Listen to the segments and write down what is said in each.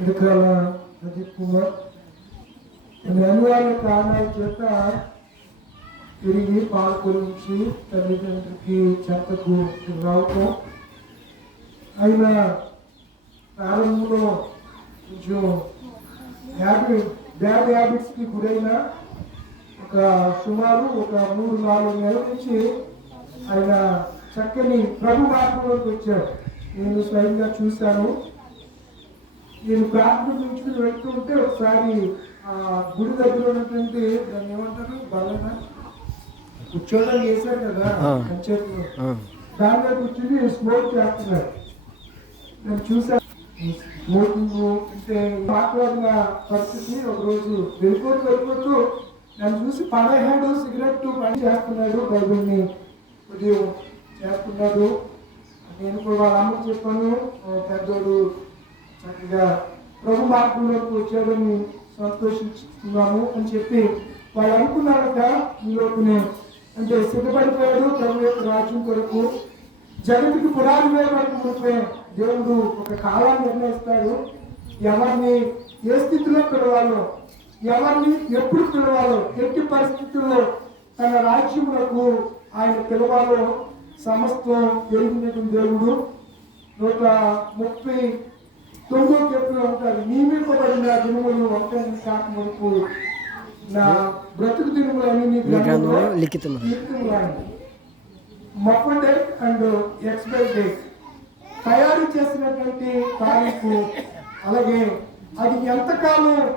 ఇడకాల అజిత్ కుమార్. కొన్ని అనివార్య కారణాల చేత తిరిగి పాలకుల నుంచి తల్లిదండ్రులకి చెత్తకు రావటం. ఆయన ప్రారంభంలో కొంచెం హ్యాబిట్ బ్యాడ్ హ్యాబిట్స్కి గురైన ఒక సుమారు ఒక మూడు నాలుగు నెలల నుంచి ఆయన చక్కని ప్రభు మార్గంలోకి వచ్చారు. నేను స్వయంగా చూశాను. నేను ప్రార్థన నుంచి వెళ్తుంటే ఒకసారి గుడి దగ్గర ఉన్నటువంటి దాన్ని ఏమంటారు? బలన కూర్చోడానికి వేశారు కదా దాని మీద కూర్చుని స్మోక్ చేస్తున్నారు నేను చూసాను స్మోకింగ్ అంటే మాట్లాడిన పరిస్థితి ఒక రోజు వెళ్ళిపోతూ వెళ్ళిపోతూ నన్ను చూసి పదిహేడు సిగరెట్ పని చేస్తున్నాడు బైబిల్ని ఉదయం చేస్తున్నాడు. నేను కూడా వాళ్ళ అమ్మకు చెప్పాను "ఓ పెద్దోడు చక్కగా ప్రభు మార్గంలోకి వచ్చాడని సంతోషిస్తున్నాము అని చెప్పి వాళ్ళు అనుకున్నారట ఈలోపునే. అంటే సిద్ధపడిపోయాడు ప్రభు యొక్క రాజ్యం కొరకు. జగతికి పురాణం వేయడానికి దేవుడు ఒక కాలాన్ని నిర్ణయిస్తాడు. ఎవరిని ఏ స్థితిలో పిలవాలో ఎవరిని ఎప్పుడు పిలవాలో ఎట్టి పరిస్థితుల్లో తన రాజ్యములకు ఆయన పిలవాలో సమస్తం జరిగినటువంటి దేవుడు. నూట ముప్పై తొమ్మిదో కీర్తనలో ఉంటారు నియమింపబడిన దినములు ఒకటి. కాక మనకు నా బ్రతుకు దినములని నీ గ్రంథంలో గ్రంథంలో లిఖితము. కీర్తనలు మొప్ప డేట్ అండ్ ఎక్స్పైర్ డేట్ తయారు చేసినటువంటి తారీఖు. అలాగే అది ఎంతకాలం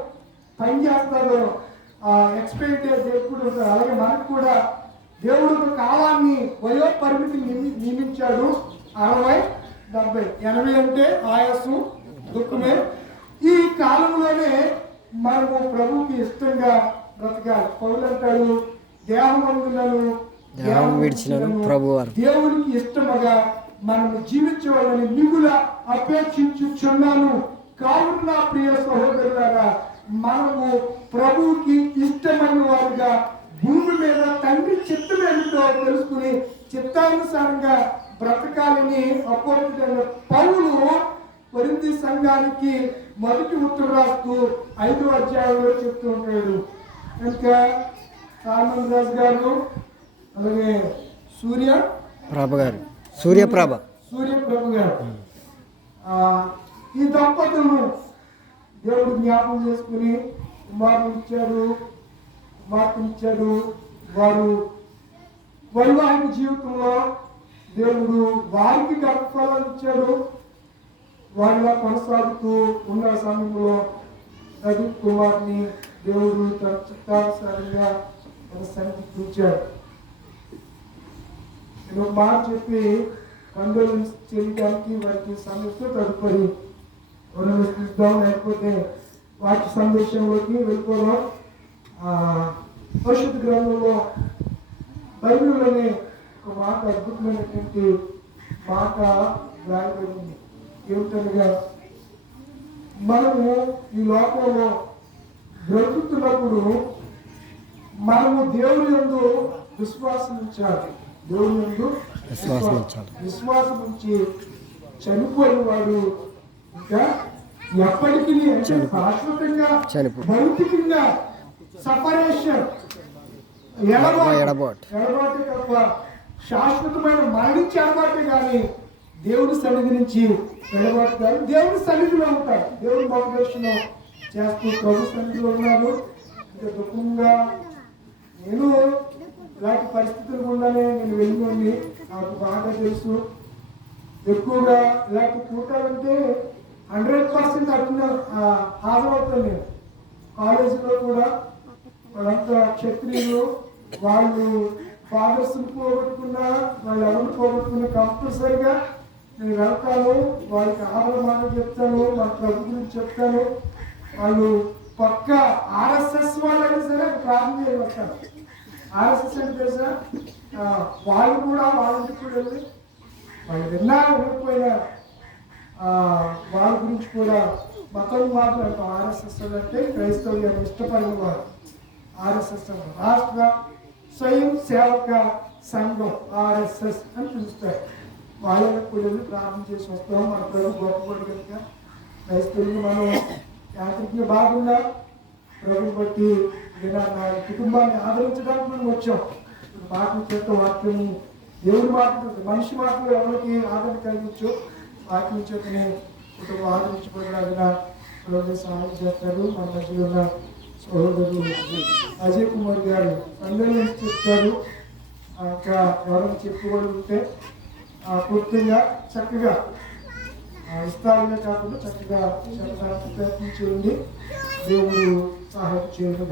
పనిచేస్తుందో ఆ ఎక్స్పైర్ డేట్ ఎప్పుడు అలాగే మనకు కూడా దేవుడు ఒక కాలాన్ని వయో పరిమితి నియమి- నియమించాడు. అరవై డెబ్బై. ఎనభై అంటే ఆయాసం. దుఃఖమే. ఈ కాలంలోనే మనము ప్రభువుకి ఇష్టంగా బ్రతకాలి. పౌలు అంటాడు దేహమందులను దేహం విడిచినను ప్రభువారు. దేవునికి ఇష్టముగా మనము జీవించవాలని మిగుల అపేక్షించుచున్నాను. కావున నా ప్రియ సహోదరులారా మనము ప్రభువుకి ఇష్టమైన వారుగా భూమి మీద తండ్రి చిత్తం ఏమిటో తెలుసుకుని చిత్తానుసారంగా బ్రతకాలని అపోజిట్ సంఘానికి మొదటి ఉత్తరం రాస్తూ ఐదో అధ్యాయంలో చెప్తూ ఉంటాడు. ఇంకా సాల్మన్ రాజు గారు అలాగే సూర్య ప్రభ గారు సూర్యప్రభ సూర్యప్రభు గారు ఈ దంపతులను దేవుడు జ్ఞాపకం చేసుకుని కుమారుని ఇచ్చాడు కుమార్తెని ఇచ్చాడు వారు వైవాహిక జీవితంలో దేవుడు వారికి గర్భఫలాలు ఇచ్చాడు. వారిలా కొనసాగుతూ ఉన్న సమయంలో రవి కుమార్ని దేవుడు తన చిత్తానుసారంగా తన సన్నిధికి చూచాడు నేను ఒక మాట చెప్పి కండోలెన్స్ చేయడానికి వారికి సమస్య తదుపరి ఎవరైనా చూద్దాం లేకపోతే వాటి సందేశంలోకి వెళ్ళిపోదాం. పరిశుద్ధ గ్రంథంలో బైబిల్లోనే ఒక మాట అద్భుతమైనటువంటి మాట రాయబడింది ఏమిటనగా మనము ఈ లోకంలో బ్రతుకుతున్నప్పుడు మనము దేవుని యందు విశ్వాసం ఉంచాలి దేవుని యందు విశ్వాసం ఉంచాలి. విశ్వాసం ఉంచి చనిపోయిన వాడు ఇంకా ఎప్పటికీ శాశ్వతంగా భౌతికంగా సపరేషన్ ఎడబాటు ఎడబాటు. ఎడబాటు తప్ప శాశ్వతమైన మరణించే ఎడబాటే కానీ దేవుడి సన్నిధి నుంచి వెళ్ళబడతారు దేవుడి సన్నిధిలో ఉంటారు. దేవుడి మార్గదర్శనం చేస్తూ ప్రభు సన్నిధిలో ఉన్నారు. ఇంకా దుఃఖంగా నేను ఇలాంటి పరిస్థితులు గుండానే నేను వెళ్ళిపోయింది నాకు బాగా తెలుసు. ఎక్కువగా ఇలాంటి కూటాలంటే హండ్రెడ్ పర్సెంట్ అట్లా హాజరవుతాను నేను. కాలేజీలో కూడా వాళ్ళంతా క్షత్రియులు వాళ్ళు ఫాదర్స్ పోగొట్టుకున్నా వాళ్ళు ఎవరు పోగొట్టుకున్నా కంపల్సరిగా నేను వెళ్తాను వాళ్ళకి ఆదరణ మాట చెప్తాను మన ప్రభు గురించి చెప్తాను. వాళ్ళు పక్క ఆర్ఎస్ఎస్ వాళ్ళైనా సరే ప్రార్థన చేయవస్తారు ఆర్ఎస్ఎస్ అంటే తెలుసా? వాళ్ళు కూడా వాళ్ళ ఇంటికి కూడా వెళ్ళి వాళ్ళు విన్నా వినకపోయినా వాళ్ళ గురించి కూడా మతం మాట్లాడతాం ఆర్ఎస్ఎస్ అంటే క్రైస్తవ్యం ఇష్టపడిన వారు. ఆర్ఎస్ఎస్ రాష్ట్ర స్వయం సేవక సంఘం ఆర్ఎస్ఎస్ అని పిలుస్తారు. వాళ్ళని కూడా వెళ్ళి ప్రార్థన చేసి వస్తాం మన ప్రభు గొప్పపడి కనుక క్రైస్తవులు మనం యాత్రికులు బాగున్నా ప్రభు బట్టి ఇలా నా కుటుంబాన్ని ఆదరించడానికి మనం వచ్చాం. ఇప్పుడు మాటలు చేత వాక్యము దేవుడి మాటలు మనిషి మాటలు ఎవరికి ఆదరణ కలిగించు వాక్యం చేతనే కుటుంబం ఆదరించబడిన ప్రభు సహాయం చేస్తారు. మన మధ్యలో ఉన్న సహోదరులు అజయ్ కుమార్ గారు సందేహం చెప్తారు ఇంకా ఎవరైనా చెప్పుకోవడం ఉంటే పూర్తిగా చక్కగా ఆ, విస్తారంగా కాకుండా చక్కగా చెప్పడానికి ప్రయత్నం చేయండి దేవుడు సహాయం చేయడం.